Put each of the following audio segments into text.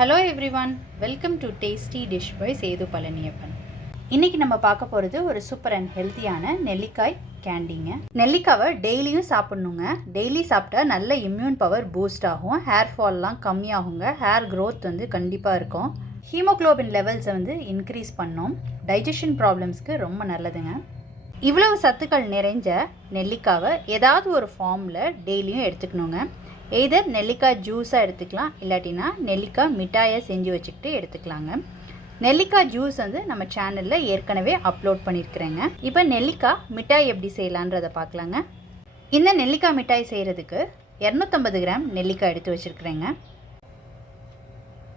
Hello everyone welcome to tasty dish by Sethu Palaniappan இன்னைக்கு நம்ம பார்க்க போகிறது ஒரு சூப்பர் அண்ட் ஹெல்த்தியான நெல்லிக்காய் கேண்டிங்க நெல்லிக்காவை டெய்லியும் சாப்பிட்ணுங்க. டெய்லி சாப்பிட்டா நல்ல இம்யூன் பவர் பூஸ்ட் ஆகும். ஹேர் ஃபால்லாம் கம்மியாகுங்க. ஹேர் க்ரோத் வந்து கண்டிப்பாக இருக்கும். ஹீமோக்ளோபின் லெவல்ஸை வந்து இன்க்ரீஸ் பண்ணும். டைஜஷன் ப்ராப்ளம்ஸ்க்கு ரொம்ப நல்லதுங்க. இவ்வளவு சத்துக்கள் நிறைஞ்ச நெல்லிக்காவை ஏதாவது ஒரு ஃபார்மில் டெய்லியும் எடுத்துக்கணுங்க. எய்தர் நெல்லிக்காய் ஜூஸாக எடுத்துக்கலாம். இல்லாட்டினா நெல்லிக்காய் மிட்டாயை செஞ்சு வச்சுக்கிட்டு எடுத்துக்கலாங்க. நெல்லிக்காய் ஜூஸ் வந்து நம்ம சேனலில் ஏற்கனவே அப்லோட் பண்ணியிருக்கிறேங்க இப்போ நெல்லிக்காய் மிட்டாய் எப்படி செய்யலான்றதை பார்க்கலாங்க. இந்த நெல்லிக்காய் மிட்டாய் செய்கிறதுக்கு இரநூத்தம்பது கிராம் நெல்லிக்காய் எடுத்து வச்சுருக்குறேங்க.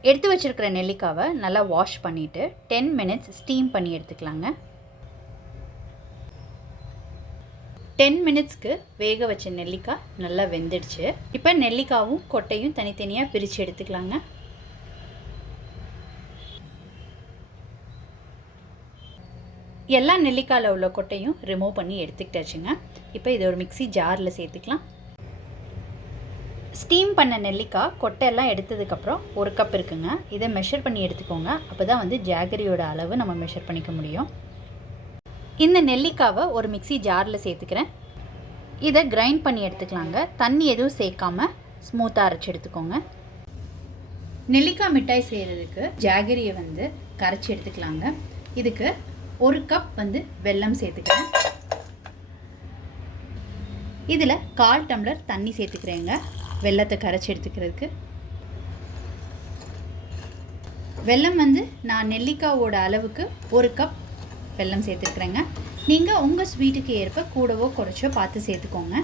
எடுத்து வச்சுருக்கிற நெல்லிக்காவை நல்லா வாஷ் பண்ணிவிட்டு டென் மினிட்ஸ் ஸ்டீம் பண்ணி எடுத்துக்கலாங்க. டென் மினிட்ஸ்க்கு வேக வச்ச நெல்லிக்காய் நல்லா வெந்துடுச்சு. இப்போ நெல்லிக்காவும் கொட்டையும் தனித்தனியாக பிரித்து எடுத்துக்கலாங்க. எல்லா நெல்லிக்காயில் உள்ள கொட்டையும் ரிமூவ் பண்ணி எடுத்துக்கிட்டாச்சுங்க. இப்போ இதை ஒரு மிக்ஸி ஜாரில் சேர்த்துக்கலாம். ஸ்டீம் பண்ண நெல்லிக்காய் கொட்டையெல்லாம் எடுத்ததுக்கப்புறம் ஒரு கப் இருக்குங்க. இதை மெஷர் பண்ணி எடுத்துக்கோங்க. அப்போ தான் வந்து ஜாகரியோட அளவு நம்ம மெஷர் பண்ணிக்க முடியும். இந்த நெல்லிக்காவை ஒரு மிக்ஸி ஜாரில் சேர்த்துக்கிறேன். இதை கிரைண்ட் பண்ணி எடுத்துக்கலாங்க. தண்ணி எதுவும் சேர்க்காமல் ஸ்மூத்தாக அரைச்சி எடுத்துக்கோங்க. நெல்லிக்காய் மிட்டாய் செய்கிறதுக்கு ஜாகரியை வந்து கரைச்சி எடுத்துக்கலாங்க. இதுக்கு ஒரு கப் வந்து வெல்லம் சேர்த்துக்கிறேன். இதில் கால் டம்ளர் தண்ணி சேர்த்துக்கிறேங்க. வெல்லத்தை கரைச்சி எடுத்துக்கிறதுக்கு. வெல்லம் வந்து நான் நெல்லிக்காவோட அளவுக்கு ஒரு கப் வெல்லம் சேர்த்துருக்குறேங்க. நீங்கள் உங்கள் ஸ்வீட்டுக்கு ஏற்ப கூடவோ குறைச்சோ பார்த்து சேர்த்துக்கோங்க.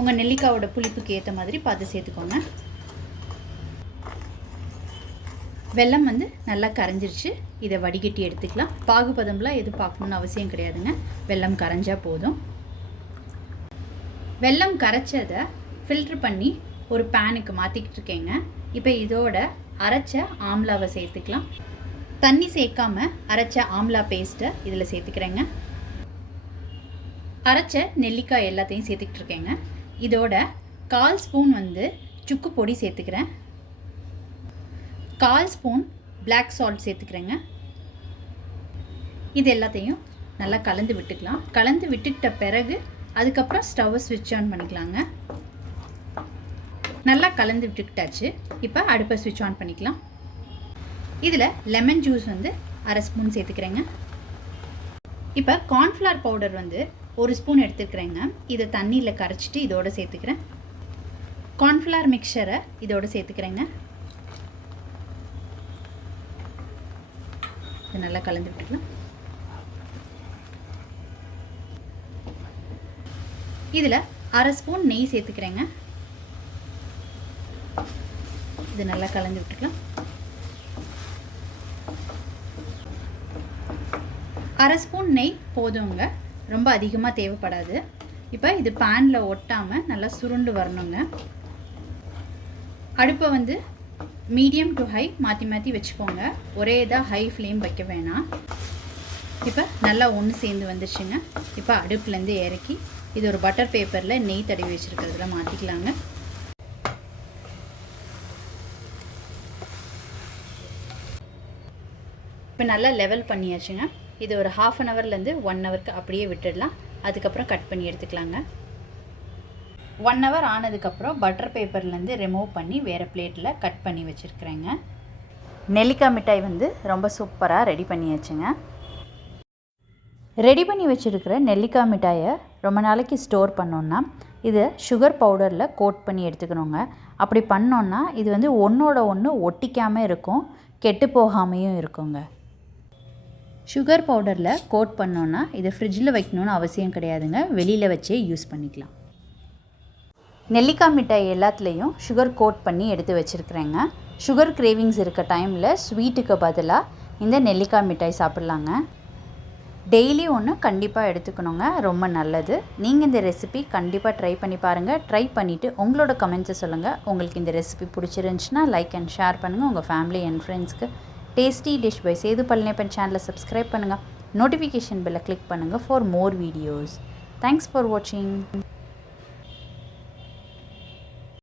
உங்கள் நெல்லிக்காவோட புளிப்புக்கு ஏற்ற மாதிரி பார்த்து சேர்த்துக்கோங்க. வெல்லம் வந்து நல்லா கரைஞ்சிருச்சு. இதை வடிகட்டி எடுத்துக்கலாம். பாகுபதம்லாம் எது பார்க்கணுன்னு அவசியம் கிடையாதுங்க. வெல்லம் கரைஞ்சால் போதும். வெல்லம் கரைச்சதை ஃபில்ட்ரு பண்ணி ஒரு பேனுக்கு மாற்றிக்கிட்டு இருக்கேங்க. இப்போ இதோட அரைச்ச ஆம்லாவை சேர்த்துக்கலாம். தண்ணி சேர்க்காம அரைச்ச ஆம்லா பேஸ்ட்டை இதில் சேர்த்துக்கிறேங்க. அரைச்ச நெல்லிக்காய் எல்லாத்தையும் சேர்த்துக்கிட்டு இருக்கேங்க. இதோட கால் ஸ்பூன் வந்து சுக்கு பொடி சேர்த்துக்கிறேன். கால் ஸ்பூன் பிளாக் சால்ட் சேர்த்துக்கிறேங்க. இது எல்லாத்தையும் நல்லா கலந்து விட்டுக்கலாம். கலந்து விட்டுக்கிட்ட பிறகு அதுக்கப்புறம் ஸ்டவ்வை ஸ்விட்ச் ஆன் பண்ணிக்கலாங்க. நல்லா கலந்து விட்டுக்கிட்டாச்சு. இப்போ அடுப்பை ஸ்விட்ச் ஆன் பண்ணிக்கலாம். இதில் லெமன் ஜூஸ் வந்து அரை ஸ்பூன் சேர்த்துக்கிறேங்க. இப்போ கார்ன்ஃப்ளவர் பவுடர் வந்து ஒரு ஸ்பூன் எடுத்துக்கிறேங்க. இதை தண்ணியில் கரைச்சிட்டு இதோட சேர்த்துக்கிறேன். கார்ன்ஃப்ளவர் மிக்சரை இதோட சேர்த்துக்கிறேங்க. இது நல்லா கலந்து விட்டுக்கலாம். இதில் அரை ஸ்பூன் நெய் சேர்த்துக்கிறேங்க. இது நல்லா கலந்து விட்டுக்கலாம். அரை ஸ்பூன் நெய் போதுங்க. ரொம்ப அதிகமாக தேவைப்படாது. இப்போ இது பேனில் ஒட்டாமல் நல்லா சுருண்டு வரணுங்க. அடுப்பை வந்து மீடியம் டு ஹை மாற்றி மாற்றி வச்சுக்கோங்க. ஒரே இதாக ஹை ஃப்ளேம் வைக்க வேணாம். இப்போ நல்லா ஒன்று சேர்ந்து வந்துச்சுங்க இப்போ அடுப்புலேருந்து இறக்கி இது ஒரு பட்டர் பேப்பரில் நெய் தடவி வச்சுருக்கிறதுல மாற்றிக்கலாங்க இப்போ நல்லா லெவல் பண்ணியாச்சுங்க. இது ஒரு ஹாஃப் அன் ஹவர்லேருந்து ஒன் ஹவருக்கு அப்படியே விட்டுடலாம். அதுக்கப்புறம் கட் பண்ணி எடுத்துக்கலாங்க. ஒன் ஹவர் ஆனதுக்கப்புறம் பட்டர் பேப்பர்லேருந்து ரிமூவ் பண்ணி வேறு பிளேட்டில் கட் பண்ணி வச்சுருக்குறேங்க. நெல்லிக்காய் மிட்டாய் வந்து ரொம்ப சூப்பராக ரெடி பண்ணியாச்சுங்க. ரெடி பண்ணி வச்சுருக்கிற நெல்லிக்காய் மிட்டாயை ரொம்ப நாளைக்கு ஸ்டோர் பண்ணோன்னா இதை சுகர் பவுடரில் கோட் பண்ணி எடுத்துக்கணுங்க. அப்படி பண்ணோன்னா இது வந்து ஒன்றோட ஒன்று ஒட்டிக்காமல் இருக்கும் கெட்டு போகாமையும் இருக்குங்க. சுகர் பவுடரில் கோட் பண்ணோன்னா இதை ஃப்ரிட்ஜில் வைக்கணும்னு அவசியம் கிடையாதுங்க. வெளியில் வச்சே யூஸ் பண்ணிக்கலாம். நெல்லிக்காய் மிட்டாய் எல்லாத்துலேயும் சுகர் கோட் பண்ணி எடுத்து வச்சுருக்குறேங்க. சுகர் கிரேவிங்ஸ் இருக்க டைமில் ஸ்வீட்டுக்கு பதிலாக இந்த நெல்லிக்காய் மிட்டாய் சாப்பிட்லாங்க. டெய்லி ஒன்று கண்டிப்பாக எடுத்துக்கணுங்க. ரொம்ப நல்லது. நீங்கள் இந்த ரெசிபி கண்டிப்பாக ட்ரை பண்ணி பாருங்கள் ட்ரை பண்ணிவிட்டு உங்களோட கமெண்ட்ஸை சொல்லுங்கள் உங்களுக்கு இந்த ரெசிபி பிடிச்சிருந்துச்சுன்னா லைக் அண்ட் ஷேர் பண்ணுங்கள் உங்கள் ஃபேமிலி அண்ட் ஃப்ரெண்ட்ஸ்க்கு tasty dish by Sethu Palaniappan சேனலை சப்ஸ்கிரைப் பண்ணுங்கள் நோட்டிஃபிகேஷன் பெல்லை கிளிக் பண்ணுங்கள் for more videos thanks for வாட்சிங்